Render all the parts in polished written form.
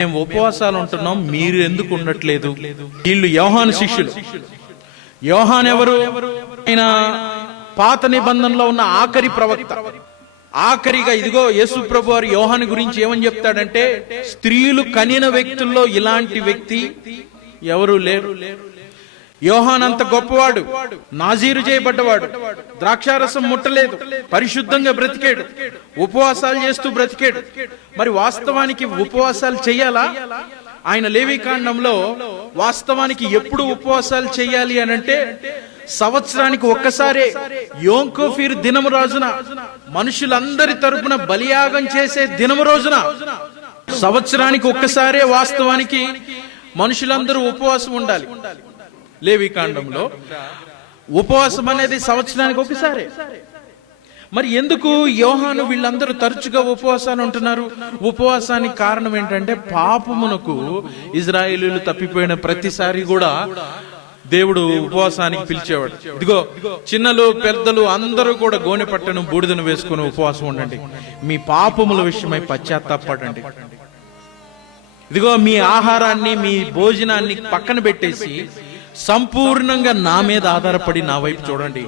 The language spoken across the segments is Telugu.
మేము ఉపవాసాలు ఉంటున్నాం, మీరు ఎందుకు ఉండట్లేదు? వీళ్ళు యోహాను శిష్యులు. యోహాను ఎవరు? ఆయన పాత నిబంధనలో ఉన్న ఆఖరి ప్రవక్త. ఆఖరిగా ఇదిగో యేసు ప్రభు వారు యోహాను గురించి ఏమని చెప్తాడంటే, స్త్రీలు కనిన వ్యక్తుల్లో ఇలాంటి వ్యక్తి ఎవరు లేరు. యోహాను అంత గొప్పవాడు, నాజీరు చేయబడ్డవాడు, ద్రాక్షారసం ముట్టలేదు, పరిశుద్ధంగా బ్రతికాడు, ఉపవాసాలు చేస్తూ బ్రతికాడు. మరి వాస్తవానికి ఉపవాసాలు చెయ్యాలా? ఆయన లేవీకాండంలో వాస్తవానికి ఎప్పుడు ఉపవాసాలు చెయ్యాలి అని అంటే, సంవత్సరానికి ఒక్కసారే యోమ్ కిప్పూర్ దినము రోజున, మనుషులందరి తరపున బలియాగం చేసే దినము రోజున, సంవత్సరానికి ఒక్కసారే వాస్తవానికి మనుషులందరూ ఉపవాసం ఉండాలి. లేవీకాండంలో ఉపవాసం అనేది సంవత్సరానికి ఒకసారి. మరి ఎందుకు యోహాను వీళ్ళందరూ తరచుగా ఉపవాసాలు ఉంటున్నారు? ఉపవాసానికి కారణం ఏంటంటే, పాపమునకు ఇజ్రాయేలీయులు తప్పిపోయిన ప్రతిసారి కూడా దేవుడు ఉపవాసానికి పిలిచేవాడు. ఇదిగో చిన్నలు పెద్దలు అందరూ కూడా గోనె పట్టను బూడిదను వేసుకుని ఉపవాసం ఉండండి, మీ పాపముల విషయమై పశ్చాత్తాపడండి. ఇదిగో మీ ఆహారాన్ని, మీ భోజనాన్ని పక్కన పెట్టేసి సంపూర్ణంగా నా మీద ఆధారపడి నా వైపు చూడండి,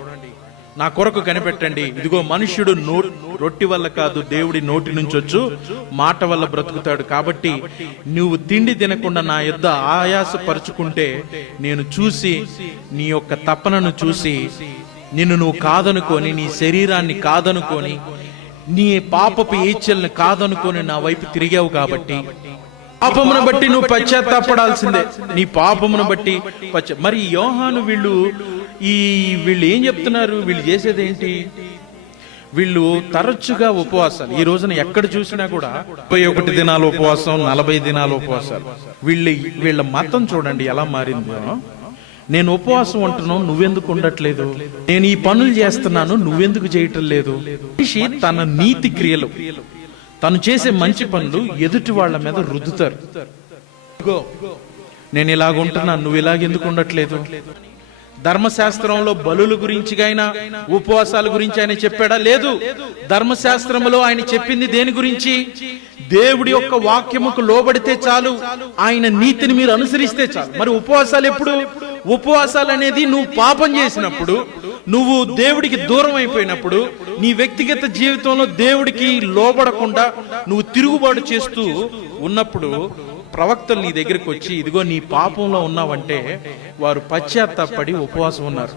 నా కొరకు కనిపెట్టండి. ఇదిగో మనుష్యుడు రొట్టి వల్ల కాదు, దేవుడి నోటి నుంచి వచ్చు మాట వల్ల బ్రతుకుతాడు. కాబట్టి నువ్వు తిండి తినకుండా నా యొద్ద ఆయాసపరుచుకుంటే, నేను చూసి నీ యొక్క తపనను చూసి నిన్ను నువ్వు కాదనుకొని, నీ శరీరాన్ని కాదనుకొని, నీ పాపపు ఈచ్ఛలను కాదనుకొని నా వైపు తిరిగావు. కాబట్టి పాపమును బట్టి నువ్వు పశ్చాత్తాపడాల్సిందే, నీ పాపమును బట్టి మరి యోహాను వీళ్ళు ఏం చెప్తున్నారు? వీళ్ళు చేసేది ఏంటి? వీళ్ళు తరచుగా ఉపవాసాలు. ఈ రోజున ఎక్కడ చూసినా కూడా 31 దినాల ఉపవాసం, 40 దినాల ఉపవాసాలు. వీళ్ళ మతం చూడండి ఎలా మారిందో. నేను ఉపవాసం ఉంటున్నాను, నువ్వెందుకు ఉండట్లేదు? నేను ఈ పనులు చేస్తున్నాను, నువ్వెందుకు చేయటం లేదు? మనిషి తన నీతి క్రియలు, తను చేసే మంచి పనులు ఎదుటి వాళ్ళ మీద రుద్దుతారు. నేను ఇలాగుంటున్నాను, నువ్వు ఇలాగెందుకు ఉండట్లేదు? ధర్మశాస్త్రంలో బలుల గురించి అయినా ఉపవాసాల గురించి ఆయన చెప్పాడా? లేదు. ధర్మశాస్త్రంలో ఆయన చెప్పింది దేని గురించి? దేవుడి యొక్క వాక్యముకు లోబడితే చాలు, ఆయన నీతిని మీరు అనుసరిస్తే చాలు. మరి ఉపవాసాలు ఎప్పుడు? ఉపవాసాలు అనేది నువ్వు పాపం చేసినప్పుడు, నువ్వు దేవుడికి దూరం అయిపోయినప్పుడు, నీ వ్యక్తిగత జీవితంలో దేవుడికి లోబడకుండా నువ్వు తిరుగుబాటు చేస్తూ ఉన్నప్పుడు ప్రవక్తలు నీ దగ్గరికి వచ్చి, ఇదిగో నీ పాపంలో ఉన్నావంటే వారు పశ్చాత్తాపడి ఉపవాసం ఉన్నారు.